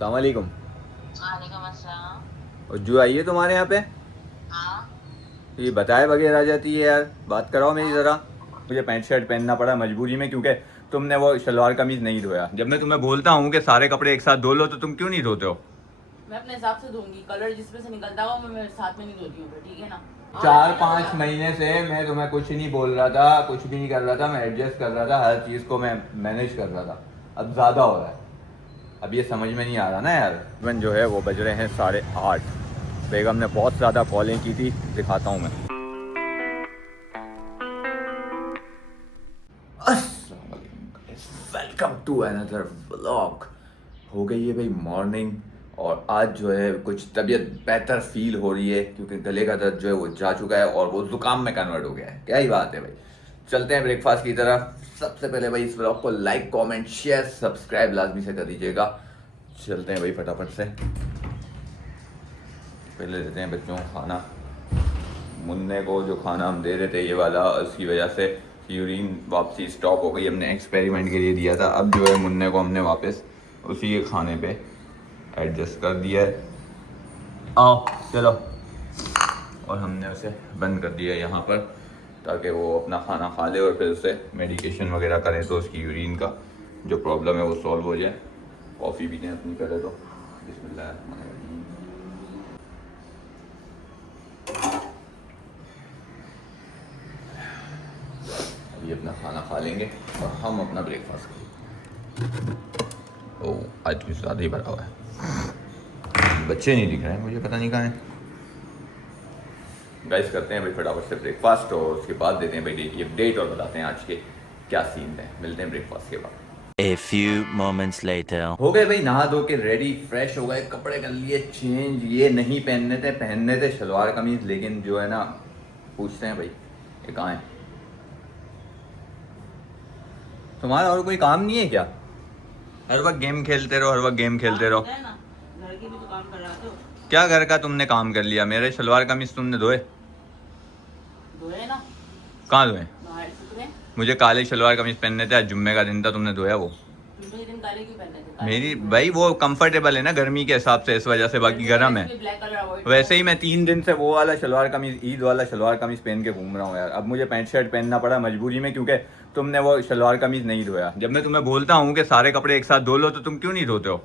अस्सलाम वालेकुम। वालेकुम अस्सलाम। और जो आई है तुम्हारे यहाँ पे, हाँ ये बताए बगैर आ जाती है यार, बात कराओ मेरी हाँ। ज़रा। मुझे पैंट शर्ट पहनना पड़ा मजबूरी में, क्योंकि तुमने वो शलवार कमीज़ नहीं धोया। जब मैं तुम्हें बोलता हूँ कि सारे कपड़े एक साथ धो लो तो तुम क्यों नहीं धोते हो? मैं अपने हिसाब से धोऊंगी, कलर जिसमें से निकलता होगा मैं साथ में नहीं धोती हूँ, ठीक है ना। 4-5 महीने से मैं तुम्हें कुछ नहीं बोल रहा था, कुछ भी नहीं कर रहा था, मैं एडजस्ट कर रहा था, हर चीज़ को मैं मैनेज कर रहा था। अब ज़्यादा हो रहा है। अब ये समझ में नहीं आ रहा ना यार। तकरीबन जो है वो बज रहे हैं 8:30। बेगम ने बहुत ज़्यादा कॉलें की थी, दिखाता हूँ मैं। Welcome to another vlog. हो गई है भाई मॉर्निंग, और आज जो है कुछ तबीयत बेहतर फील हो रही है, क्योंकि गले का दर्द जो है वो जा चुका है और वो ज़ुकाम में कन्वर्ट हो गया है। क्या ही बात है भाई। चलते हैं ब्रेकफास्ट की तरफ। सबसे पहले भाई इस व्लॉग को लाइक कमेंट शेयर सब्सक्राइब लाजमी से कर दीजिएगा। चलते हैं भाई फटाफट से, पहले देते हैं बच्चों को खाना। मुन्ने को जो खाना हम दे रहे थे ये वाला, उसकी वजह से यूरिन वापसी स्टॉप हो गई। हमने एक्सपेरिमेंट के लिए दिया था, अब जो है मुन्ने को हमने वापस उसी के खाने पे एडजस्ट कर दिया है। आओ चलो। और हमने उसे बंद कर दिया यहाँ पर, ताकि वो अपना खाना खा ले और फिर उसे मेडिकेशन वगैरह करें तो उसकी यूरिन का जो प्रॉब्लम है वो सॉल्व हो जाए। कॉफ़ी भी नहीं अपनी करे तो बिस्मिल्लाह। अभी अपना खाना खा लेंगे और हम अपना ब्रेकफास्ट करेंगे। ओह आज कुछ ज़्यादा ही भरा हुआ है। बच्चे नहीं दिख रहे हैं मुझे, पता नहीं कहाँ हैं। गाइस करते हैं भाई फटाफट से ब्रेकफास्ट और उसके बाद देते हैं भाई डेली अपडेट और बताते हैं आज के क्या सीन है। मिलते हैं ब्रेकफास्ट के बाद। A few moments later. हो गए भाई नहा धो के रेडी, फ्रेश हो गए, कपड़े कर लिए चेंज। ये नहीं पहनने थे शलवार कमीज, लेकिन जो है ना पूछते हैं भाई ये कहाँ है। तुम्हारा और कोई काम नहीं है क्या? हर वक्त गेम खेलते रहो, हर वक्त गेम खेलते रहो। है ना, घर की भी तो काम कर रहा था। क्या घर का तुमने काम कर लिया? मेरे शलवार कमीज तुमने धोए? धोए ना, कहाँ धोए? बाहर सूख रहे। मुझे काले शलवार कमीज पहनने थे, आज जुम्मे का दिन था, तुमने धोया वो? तुम तो दिन काले क्यों पहनते थे? काले मेरी क्यों पहनते भाई वो कंफर्टेबल है ना गर्मी के हिसाब से, इस वजह से, थे? बाकी गर्म है। इसलिए ब्लैक कलर अवॉइड वैसे ही मैं 3 दिन से वो वाला शलवार कमीज, ईद वाला शलवार कमीज पहन के घूम रहा हूँ यार। अब मुझे पैंट शर्ट पहनना पड़ा मजबूरी में, क्योंकि तुमने वो शलवार कमीज नहीं धोया। जब मैं तुम्हें बोलता हूँ कि सारे कपड़े एक साथ धो लो तो तुम क्यों नहीं धोते हो?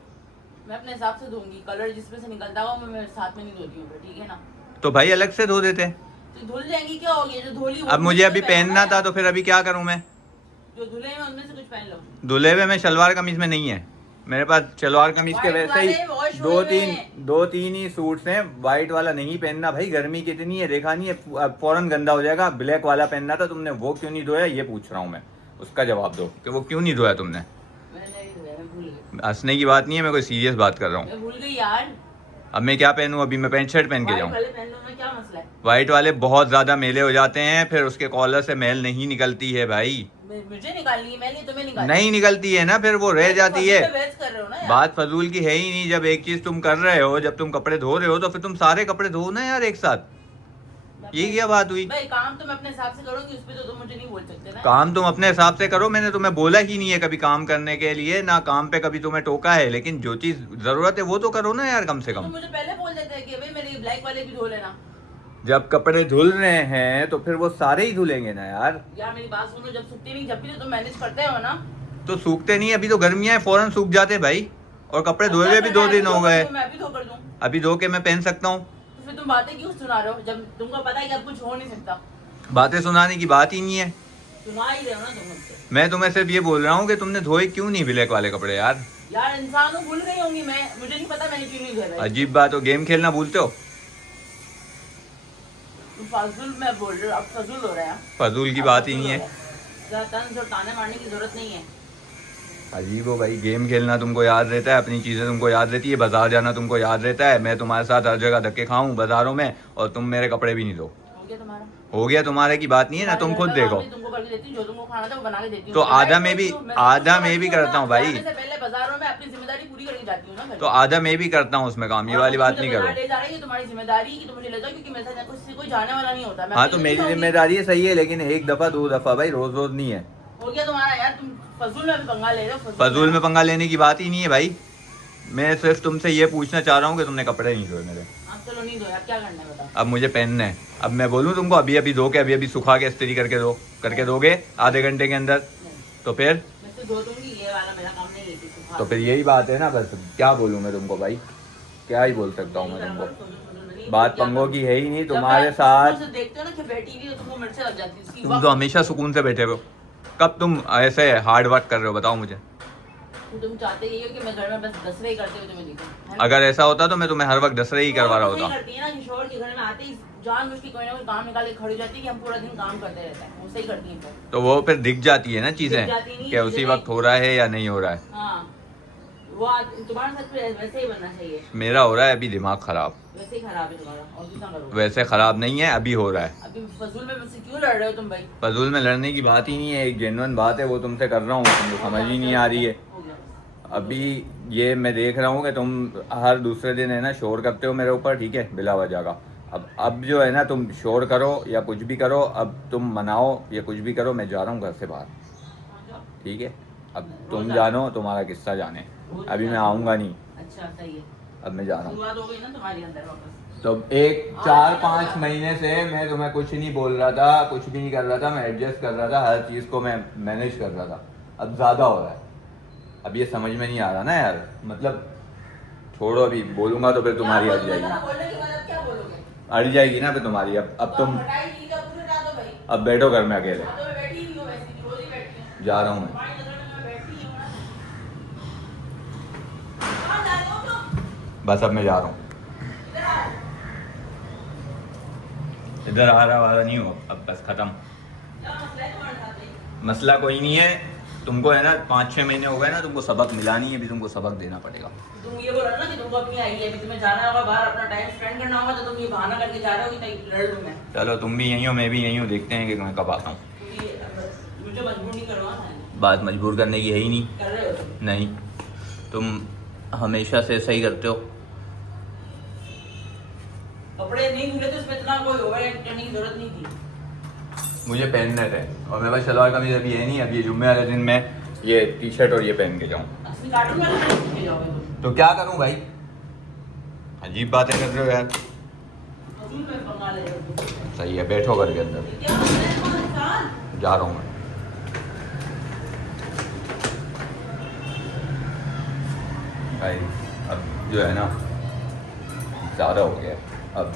मैं अपने हिसाब से धोऊंगी, कलर जिसमें से निकलता होगा मैं साथ में नहीं धोती हूँ, ठीक है ना। तो भाई अलग से धो देते। तो धुल जाएंगी, क्या हो गया? जो धोली अब मुझे अभी पहनना था तो फिर अभी क्या करूँ मैं? जो धुले में उनमें से कुछ पहन लो। धुले हुए में शलवार कमीज में नहीं है मेरे पास। शलवार कमीज के White वैसे ही वाले wash दो हुए तीन हैं। दो तीन ही सूट्स हैं। वाइट वाला नहीं पहनना भाई, गर्मी कितनी है देखा नहीं है, फौरन गंदा हो जाएगा। ब्लैक वाला पहनना था, तुमने वो क्यों नहीं धोया ये पूछ रहा हूँ मैं। उसका जवाब दो कि वो क्यों नहीं धोया तुमने। मैंने नहीं धोया, मैं भूल गई। हंसने की बात नहीं है, मैं कोई सीरियस बात कर रहा हूँ। मैं भूल गई यार। अब मैं क्या पहनूं? अभी मैं पैंट शर्ट पहन के व्हाइट जाऊँ? वाले पहन लो ना, क्या मसला है? वाइट वाले बहुत ज्यादा मैले हो जाते हैं, फिर उसके कॉलर से मैल नहीं निकलती है भाई। मुझे निकालनी है, मैं नहीं, तुम्हें निकालनी नहीं निकलती है ना, फिर वो रह जाती है। बहस कर रहे हो ना यार। बात फजूल की है ही नहीं। जब एक चीज तुम कर रहे हो, जब तुम कपड़े धो रहे हो तो फिर तुम सारे कपड़े धो ना यार एक साथ। ये क्या बात हुई? भाई काम तो मैं अपने हिसाब से करूंगी, उस पे तो तुम मुझे नहीं बोल सकते ना। काम तुम अपने हिसाब से करो, मैंने तुम्हें बोला ही नहीं है कभी काम करने के लिए, ना काम पे कभी तुम्हें टोका है। लेकिन जो चीज जरूरत है वो तो करो ना यार, कम से तुम कम। मुझे पहले बोल देते कि भाई मेरे ब्लैक वाले भी धो लेना। जब कपड़े धुल रहे हैं तो फिर वो सारे ही धुलेंगे ना यार। यार मेरी बात सुनो, जब सूखती नहीं, जब भी तो तुम मैनेज करते हो ना। तो सूखते नहीं, अभी तो गर्मियां हैं, फौरन सूख जाते भाई। और कपड़े धोए हुए भी 2 दिन हो गए। मैं भी धो कर दूं। अभी धो के मैं पहन सकता हूँ। तो फिर तुम बातें क्यों सुना रहे हो जब तुमको पता है कि अब कुछ हो नहीं सकता? बातें सुनाने की बात ही नहीं है। सुना ही रहे हो ना तुम मुझसे। मैं तुम्हें सिर्फ ये बोल रहा हूँ कि तुमने धोए क्यों नहीं ब्लैक वाले कपड़े यार। यार इंसान हूँ, भूल गई होंगी मैं, मुझे नहीं पता मैंने क्यों नहीं धोए भाई। अजीब बात हो, गेम खेलना भूलते हो? तुम फाजुल में बोल रहे हो, अब फजूल हो रहा है। फजूल की अब बात ही फजूल नहीं हो है। रहा है। तंज और ताने मारने की जरूरत नहीं है। अजीब हो भाई, गेम खेलना तुमको याद रहता है, अपनी चीज़ें तुमको याद रहती है, बाजार जाना तुमको याद रहता है। मैं तुम्हारे साथ हर जगह धक्के खाऊं बाजारों में और तुम मेरे कपड़े भी नहीं दो। हो गया तुम्हारा? हो गया तुम्हारे की बात नहीं है ना, तुम खुद देखो। तुमको करके देती हूँ, जो तुमको खाना था वो बना के देती हूँ। तो आधा मैं भी करता हूँ भाई। जाने से पहले बाजारों में अपनी जिम्मेदारी पूरी करके जाती हूँ ना घर तो आधा मैं भी करता हूँ उसमें काम, ये वाली बात नहीं करो। ले जा रही है तुम्हारी जिम्मेदारी कि तुम मुझे ले जाओ, क्योंकि मेरे साथ कोई जाने वाला नहीं होता। मैं हाँ तो अकेले मेरी नहीं जाऊंगी। जिम्मेदारी है, सही है, लेकिन एक दफा दो दफा भाई, रोज रोज नहीं है। हो गया तुम्हारा यार, तुम फजूल में भी पंगा ले रहे हो। फजूल में पंगा लेने की बात ही नहीं है भाई। मैं सिर्फ तुमसे ये पूछना चाह रहा हूँ कि तुमने कपड़े नहीं धोए मेरे। अब चलो नहीं धोया, क्या करना है बताओ। अब मुझे पहनना है। अब मैं बोलूँ तुमको अभी अभी धो के अभी अभी सुखा के इस्त्री करके दो, करके दोगे आधे घंटे के अंदर? नहीं, तो फिर मैं तो धो दूंगी, ये वाला मेरा काम नहीं है किसी को। तो फिर यही बात है ना, बस क्या बोलूँ मैं तुमको भाई, क्या ही बोल सकता हूँ मैं तुमको। बात पंगों की है ही नहीं तुम्हारे साथ। देखते हो ना कि बैठी हुई, तो तुमको मिर्च लग जाती है उसकी। तुम तो हमेशा सुकून से बैठे हो, कब तुम ऐसे हार्ड वर्क कर रहे हो बताओ मुझे? तुम चाहते ही हो कि मैं घर में बस दस रही करते हुए तुम्हें देखूं। अगर ऐसा होता तो मैं तुम्हें हर वक्त दसरे ही करवा रहा होता। करती है ना कि शोहर के घर में आते ही जान मुझ की कोई ना कोई काम निकाल के खड़ी हो जाती है कि हम पूरा दिन काम करते रहते हैं, वो सही करती है फिर। तो वो फिर दिख जाती है ना चीजें दिख जाती नहीं, कि उसी वक्त हो रहा है या नहीं हो रहा है। हाँ, वो तुम्हारे साथ भी वैसे ही बनना चाहिए। मेरा हो रहा है अभी दिमाग खराब। वैसे ही खराब है तुम्हारा, और कितना करोगे? वैसे खराब नहीं है, अभी हो रहा है। अभी फजूल में मुझसे क्यों लड़ रहे हो तुम भाई? फजूल में लड़ने की बात ही नहीं है, एक जेन्युइन बात है, वो तुमसे कर रहा हूँ, तुमको समझ ही नहीं आ रही है। हो गया। अभी ये मैं देख रहा हूँ कि तुम हर दूसरे दिन है ना शोर करते हो मेरे ऊपर, ठीक है, बिला वजह का। अब जो है ना तुम शोर करो या कुछ भी करो, अब तुम मनाओ या कुछ भी करो, मैं जा रहा हूँ घर से बाहर, ठीक है? अब तुम जानो, तुम्हारा किस्सा जाने, अभी मैं आऊँगा नहीं, अच्छा सही है, अब मैं जा रहा हूँ। शुरुआत हो गई ना तुम्हारी अंदर वापस। तो एक 4-5 महीने से मैं तुम्हें कुछ नहीं बोल रहा था, कुछ भी नहीं कर रहा था, मैं एडजस्ट कर रहा था, हर चीज़ को मैं मैनेज कर रहा था। अब ज़्यादा हो रहा है, अब ये समझ में नहीं आ रहा ना यार, मतलब छोड़ो, अभी बोलूँगा तो फिर तुम्हारी अड़ जाएगी, बोलने के बाद अब क्या बोलोगे? अड़ जाएगी ना फिर तुम्हारी। अब तुम हटाई नहीं तो पूरे रात हो भाई। अब बैठो घर में अकेले, हाँ, तो मैं बैठी ही हूँ, वैसे भी रोज ही बैठती हूँ। जा रहा हूँ मैं, तुम्हारी नजर में मैं बैठी ही हूँ ना। कहाँ जा रहे हो तुम? बस अब मैं जा रहा हूँ, इधर आओ। इधर आ रहा नहीं हो, अब बस ख़त्म। क्या मसला है तुम्हारे साथ में? मसला कोई नहीं है, तुमको है ना 5-6 महीने हो गए ना, तुमको सबक मिला नहीं है, अभी तुमको सबक देना पड़ेगा। तुम ये बोल रहे हो ना कि तुमको अपनी आई है, अभी तुम्हें जाना होगा बाहर, अपना टाइम स्पेंड करना होगा, तो तुम ये बहाना करके जा रहे हो कि नहीं लड़ लूँ मैं। चलो तुम भी यहीं हो, मैं भी यहीं हूँ, देखते हैं कि मैं कब आता हूँ। मुझे मजबूर नहीं करवाना है। बात मजबूर करने की है ही नहीं। कर रहे हो तुम। नहीं, तुम हमेशा से सही करते हो। कपड़े नहीं धुले तो उसमें इतना कोई ओवर एक्ट करने की जरूरत नहीं थी। मुझे पहनने थे, और मेरे पास शलवार कमीज अभी है नहीं, अभी जुम्मे वाले दिन मैं ये टी-शर्ट और ये पहन के जाऊँ, असली कार्टून वाले में जाओगे तुम। तो क्या करूँ भाई? अजीब बातें कर रहे हो यार। फजूल में पंगा ले रहे हो तुम। सही है, बैठो घर के अंदर, क्या मसला है तुम्हारे साथ? जा रहा हूँ मैं। भाई अब जो है ना ज़्यादा हो गया, अब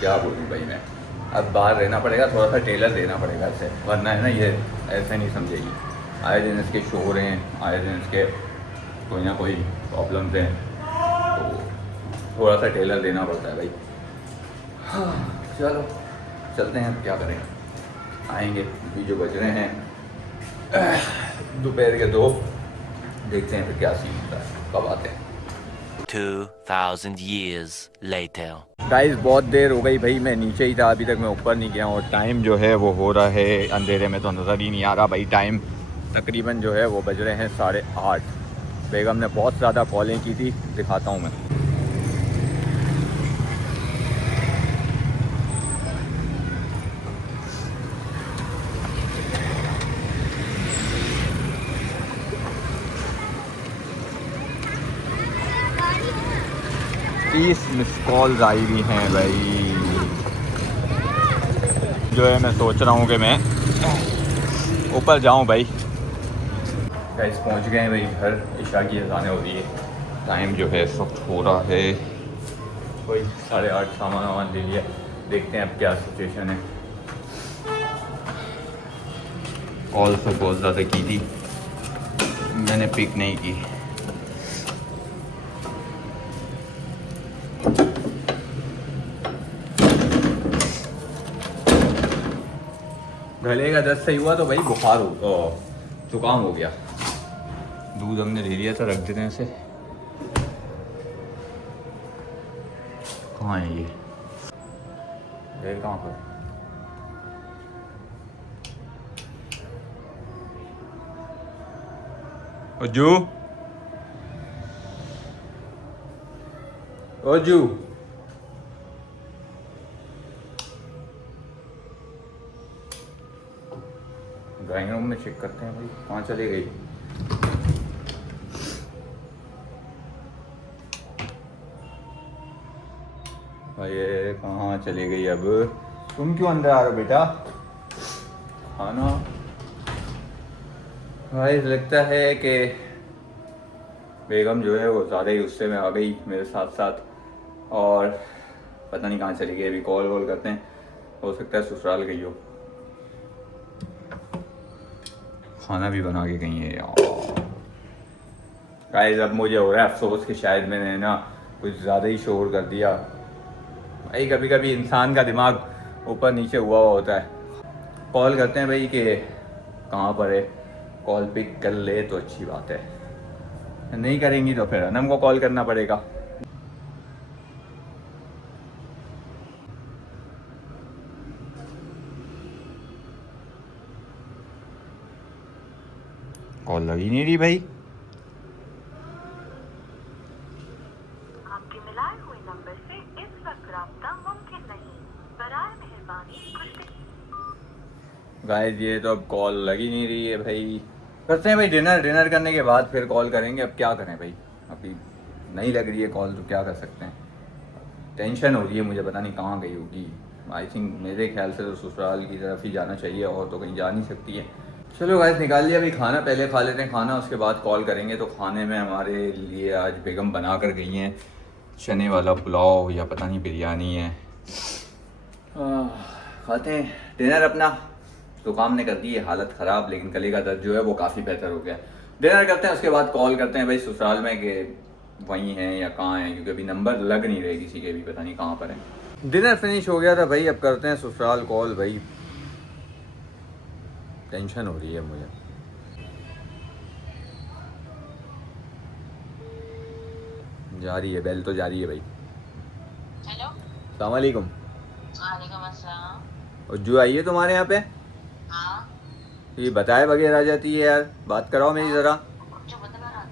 क्या बोलूँ भाई मैं, अब बाहर रहना पड़ेगा, थोड़ा सा टेलर देना पड़ेगा इसे, वरना है ना ये ऐसे नहीं समझेगी। आए दिन इसके शोर हैं, आए दिन इसके कोई ना कोई प्रॉब्लम्स हैं, तो थोड़ा सा टेलर देना पड़ता है भाई। हाँ, चलो चलते हैं, क्या करें, आएंगे। अभी जो बज रहे हैं दोपहर के 2, देखते हैं फिर क्या सीन होता है, कब आते हैं। 2000 years later. गाइस बहुत देर हो गई भाई, मैं नीचे ही था, अभी तक मैं ऊपर नहीं गया, और टाइम जो है वो हो रहा है, अंधेरे में तो नज़र ही नहीं आ रहा भाई। टाइम तकरीबन जो है वो बज रहे हैं 8:30। बेगम ने बहुत ज़्यादा कॉलें की थी, दिखाता हूँ मैं। मिस कॉल्स आई हुई हैं भाई, जो है मैं सोच रहा हूँ कि मैं ऊपर जाऊँ भाई। गाइस पहुँच गए हैं भाई घर, इशा की अज़ानें हो रही है, टाइम जो है इस वक्त हो रहा है कोई 8:30। सामान वामान ले लिया, देखते हैं अब क्या सिचुएशन है। कॉल से बहुत ज़्यादा की थी, मैंने पिक नहीं की। गले का दर्द सही हुआ तो भाई बुखार हो, जुकाम हो गया। दूध हमने ले लिया था, रख देते हैं इसे। कहाँ है ये? कहाँ पर? ओजू, ओजू, ड्राइंग रूम में चेक करते हैं भाई, कहाँ चली गई। ये कहाँ चली गई अब? तुम क्यों अंदर आ रहे हो बेटा? खाना भाई लगता है कि बेगम जो है वो ज़्यादा ही गुस्से में आ गई मेरे साथ साथ, और पता नहीं कहाँ चली गई। अभी कॉल वॉल करते हैं, हो सकता है ससुराल गई हो। खाना भी बना के गई है यार। गाइस अब मुझे हो रहा है अफसोस कि शायद मैंने ना कुछ ज़्यादा ही शोर कर दिया। भाई कभी कभी इंसान का दिमाग ऊपर नीचे हुआ होता है। कॉल करते हैं भाई कि कहाँ पर है, कॉल पिक कर ले तो अच्छी बात है, नहीं करेंगी तो फिर अनम को कॉल करना पड़ेगा। कॉल लगी नहीं रही भाई। आपके मिलाए हुए नंबर से इस वक्त राब्ता मुमकिन नहीं। बराए मेहरबानी गाइस ये तो अब कॉल लगी नहीं रही है भाई। करते हैं भाई डिनर करने के बाद फिर कॉल करेंगे। अब क्या करें भाई, अभी नहीं लग रही है कॉल तो क्या कर सकते हैं। टेंशन हो रही है मुझे, पता नहीं कहाँ गई होगी। आई थिंक मेरे ख्याल से तो ससुराल की तरफ ही जाना चाहिए, और तो कहीं जा नहीं सकती है। चलो गाइस निकाल लिया अभी खाना, पहले खा लेते हैं खाना, उसके बाद कॉल करेंगे। तो खाने में हमारे लिए आज बेगम बना कर गई हैं चने वाला पुलाव या पता नहीं बिरयानी है। खाते हैं डिनर अपना। जुकाम ने कर दी है हालत ख़राब, लेकिन गले का दर्द जो है वो काफ़ी बेहतर हो गया। डिनर करते हैं, उसके बाद कॉल करते हैं भाई ससुराल में कि वहीं हैं या कहाँ हैं, क्योंकि अभी नंबर लग नहीं रहे किसी के भी, पता नहीं कहाँ पर हैं। डिनर फिनिश हो गया था भाई, अब करते हैं ससुराल कॉल भाई। टेंशन हो रही है मुझे। जा रही है बेल तो जा रही है भाई। हेलो, अस्सलाम वालेकुम। वालेकुम अस्सलाम। और जो आई है तुम्हारे यहाँ पे, हाँ, ये बताए बगैर आ जाती है यार, बात कराओ मेरी ज़रा। जो बता रहा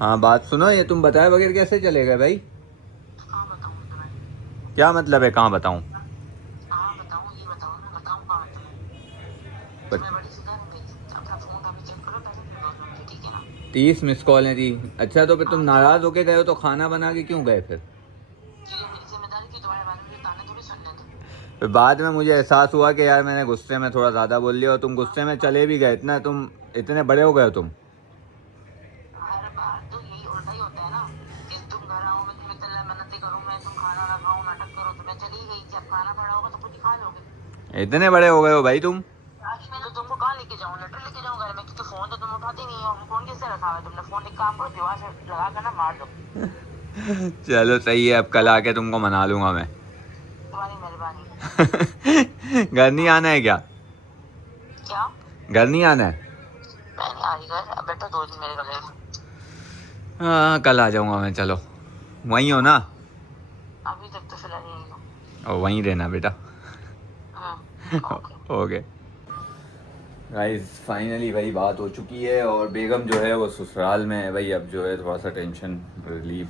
हाँ बात सुनो, ये तुम बताए बगैर कैसे चले गए भाई? कहाँ बताऊँ तुम्हें? क्या मतलब है कहाँ बताऊँ? कहाँ बताऊँ ये बताओ, मैं बताऊँ कहाँ तुम्हें? तुम्हें बड़ी सी गन भेजी, अपना फोन अभी चेक करो पहले फिर बोलो मुझे, ठीक है ना? 30 मिस कॉल थी। अच्छा तो फिर तुम नाराज़ होके गए हो तो खाना बना के क्यों गए फिर? ये मेरी जिम्मेदारी थी, तुम्हारे बारे में ताने थोड़ी सुनने थे। फिर बाद में मुझे एहसास हुआ कि यार मैंने गुस्से में थोड़ा ज़्यादा बोल लिया, और तुम गुस्से में चले भी गए। इतना तुम इतने बड़े हो गए हो तुम। हर बार तो यही उल्टा ही होता है ना, कि तुम घर आओ, मैं तुम्हें इतनी मेहनत करूँ, मैं तुम खाना ना खाऊँ, नाटक करो, तो मैं चली गई। जब खाना पड़ा होगा तो खुद ही खा लोगे। इतने बड़े हो गए हो भाई तुम। आज मैं तो तुमको कहाँ लेके जाऊँ, लेटर लेके जाऊँ घर में, क्योंकि फोन तो तुम उठाते नहीं हो। फोन किससे रखा हुआ है तुमने? फोन एक काम करो, दीवार से लगा कर ना मार दो। चलो सही है, अब कल आके तुमको मना लूंगा मैं। तुम्हारी मेहरबानी। घर नहीं आना है क्या? क्या? घर नहीं आना है? मैं नहीं आ रही घर, अब बैठो 2 दिन मेरे गले। हाँ कल आ जाऊंगा मैं। चलो वहीं हो ना? अभी तक तो फिलहाल यही हो। और वहीं रहना बेटा। ओके। ओके गाइस फाइनली भाई बात हो चुकी है, और बेगम जो है वो ससुराल में है भाई। अब जो है थोड़ा सा टेंशन रिलीफ,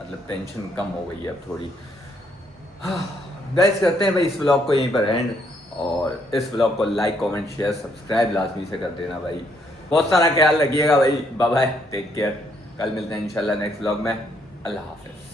मतलब टेंशन कम हो गई है अब थोड़ी। गाइस करते हैं भाई इस व्लॉग को यहीं पर एंड, और इस व्लॉग को लाइक कमेंट शेयर सब्सक्राइब लाजमी से कर देना भाई। बहुत सारा ख्याल रखिएगा भाई। Bye bye, take care. कल मिलते हैं इंशाल्लाह नेक्स्ट व्लॉग में। अल्लाह हाफिज़।